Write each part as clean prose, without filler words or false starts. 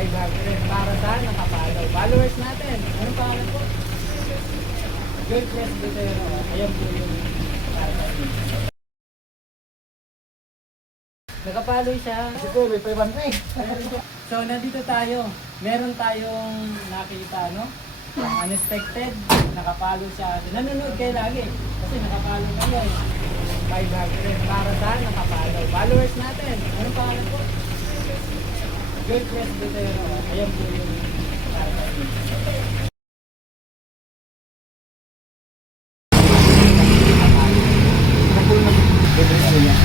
500 para saan nakapalaw. Followers natin. Anong pangalan po? Good Presbytero. Ayan po yung nakapaloy siya. Ito, may 500. So, nandito tayo. Meron tayong nakita, no? Unexpected. Nakapalo siya. Nanonood kayo lagi. Kasi nakapalo kayo eh. 500 para saan nakapalo. Followers natin. Anong pangalan po? Good Presbytero. Ayan po yung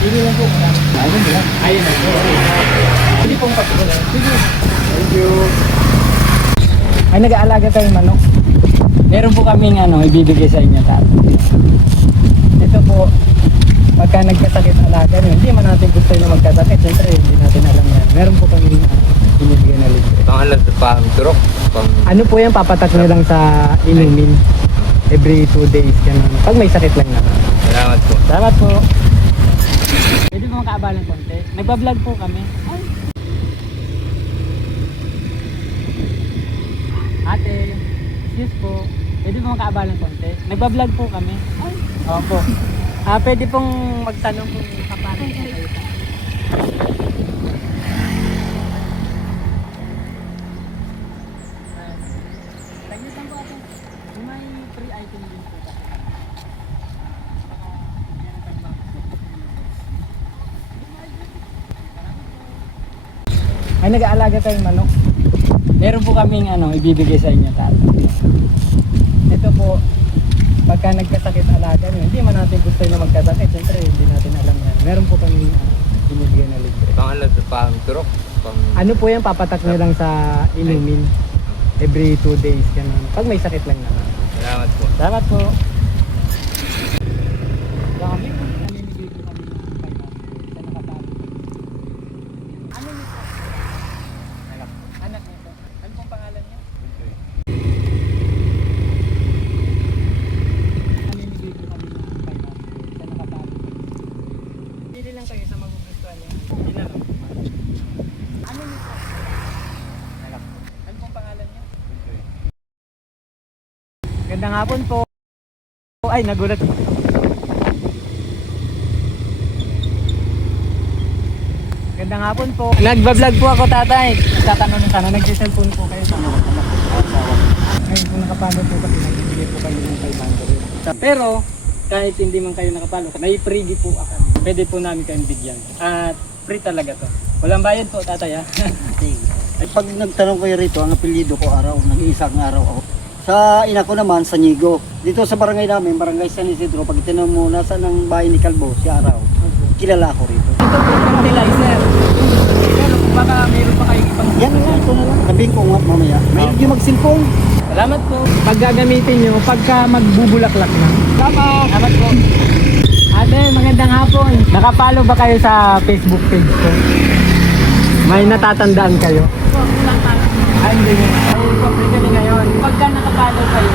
hindi lang po. Ayun na po. Hindi pong patuloy. Sige. Thank you. Ay, nag-aalaga tayong manok. Meron po kaming ibibigay sa inyo tatay. Ito po, pagka nagkasakit alaga nyo, hindi man natin gusto na magkasakit. Siyempre, hindi natin alam yan. Meron po kaming binibigay na libre. Pangalan pa ang turok. Ano po yan, papatak nyo lang sa inumin. Every 2 days, ganun. Pag may sakit lang naman. Salamat po. Salamat po. Pwede po makaabalang konti. Nagbablog po kami. Ate, excuse po. Pwede po makaabalang konti. Nagbablog po kami. Opo. Pwede pong magtanong kung kapaano po kayo. Taglit lang po ate. May free item din po. Ay, nag-aalaga tayong manok. Meron po kaming ibibigay sa inyo tatay. Ito po, pagka nagkasakit alaga nyo, hindi man natin gusto na magkasakit. Siyempre, hindi natin alam yan. Meron po kaming binibigay na libre. Pangalan pa ang turok. Ano po yan, papatak nyo lang sa inumin. Every 2 days, ganun. Pag may sakit lang naman. Salamat po. Salamat po. Dami po. Namimigay po kami ng 500 sa nakatalo. Ano niyo po? Anak. Anak niyo po. Ano pong pangalan niyo? Namimigay po kami ng 500 sa nakatalo. Pili lang kayo sa magugustuhan niyo. Hindi na lang. Ano niyo po? Anak. Ano pong pangalan niyo? Gandang hapon po. Ay, nagulat. Gandang hapon po. Nagbablog po ako tatay. Tatanong ng tanong. Nag-cellphone po kayo sa mga anak. Ngayon po nakapalo po kasi nagbibigay po kayo ng 500. Pero kahit hindi man kayo nakapalo, may freebie po ako. Pwede po namin kayong bigyan. At free talaga to. Walang bayad po tatay ha. Ay, pag nagtanong kayo rito, ang apelyido ko araw, nag-iisang araw ako. Sa ina ko naman, sa Nigo. Dito sa barangay namin, barangay San Isidro, pag itinanong mo nasa ng bahay ni Calvo, si Araw, kilala ako rito. Ito po fertilizer. Pero kung baka mayroon pa kayong ibang Yan na, ito na lang. Sabihin ko nga mamaya, mayroon yung magsilpong. Salamat po. Pag gagamitin nyo, pagka magbubulaklak na. Salamat po. Ate, magandang hapon. Nakapalo ba kayo sa Facebook page ko? May natatandaan kayo? Ay, hindi nyo. Ayun po, pwede ngayon. Pagka nakapalo kayo.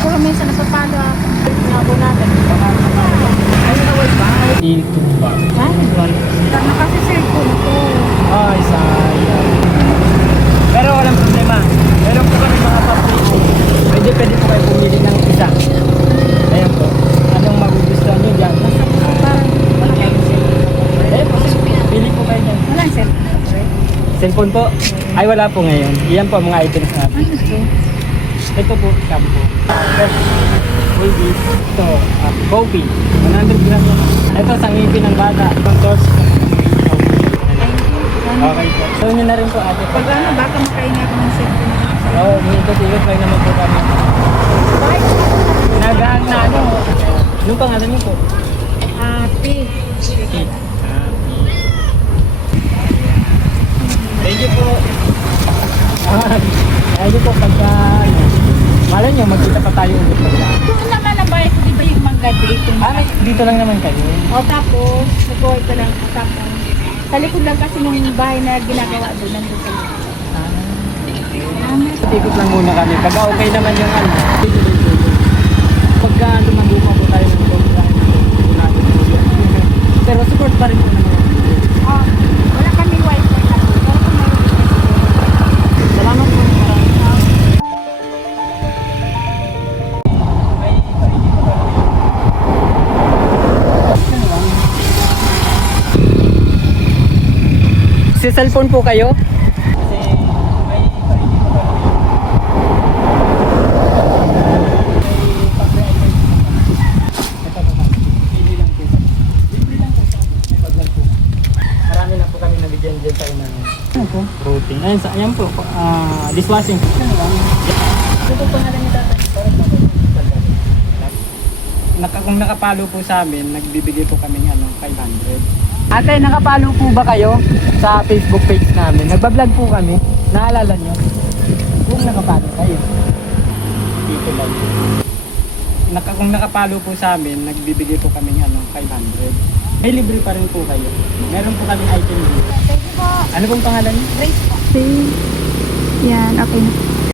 Puro minsan napapalo ako. Nga po natin. Ay, nawal ba? YouTube ba? Ay, wala. Ano kasi cellphone ko. Ay, sayang. Pero walang problema. Meron po kami mga paprito. Pwede po kayo pumili ng isa. Ayan po. Anong magugustuhan nyo dyan? Parang wala kayong cellphone. Eh, pili po kayo dyan. Walang cellphone. Cellphone po? Ay, wala po ngayon. Iyan po ang mga items natin. Ano ito? Ito po, shampoo. Full beef. Ito, coffee. 100 grams na. Ito, sangipin ng bata. Torch. Okay po. So, nyo na rin po ate. Pag ano, baka makaingat ako ng cellphone. Oo, ikot-ikot lang naman po kami. Bakit? Nagaan na ano. Yung pangalan niyo po? Ate. Thank you po. Thank you po pagka malay nyo, magkita pa tayo ulit. Doon naman ang bahay ko, di ba yung mangga dito? Dito lang naman kayo. O tapos, nag-work ko lang. Tapos, sa likod lang kasi nung bahay na ginagawa doon, nandun sa likod. Ikot lang muna kami. Pagka okay naman yung ano. Pagka lumagupa po tayo ng program. Pero support pa rin po naman. Nagsiselfone po kayo? Kasi may hindi ko pa rin. Ito po ma'am. Pili lang po. Libre lang po. Nag-vlog po. Marami na po kami nabigyan dyan sa inang routine. Ayan po. Dishwashing. Ito po pangalan ni tatay. Kung nakapalo po sa amin, nagbibigay po kami ng 500. Ate, nakapalo po ba kayo sa Facebook page namin? Nagbablog po kami. Naalala nyo? Kung nakapalo kayo. Dito lang. Kung nakapalo po sa amin, nagbibigay po kami ng 500. May libre pa rin po kayo. Meron po kami item dito. Thank you po. Ano pong pangalan niyo? Grace po. Yan, okay na.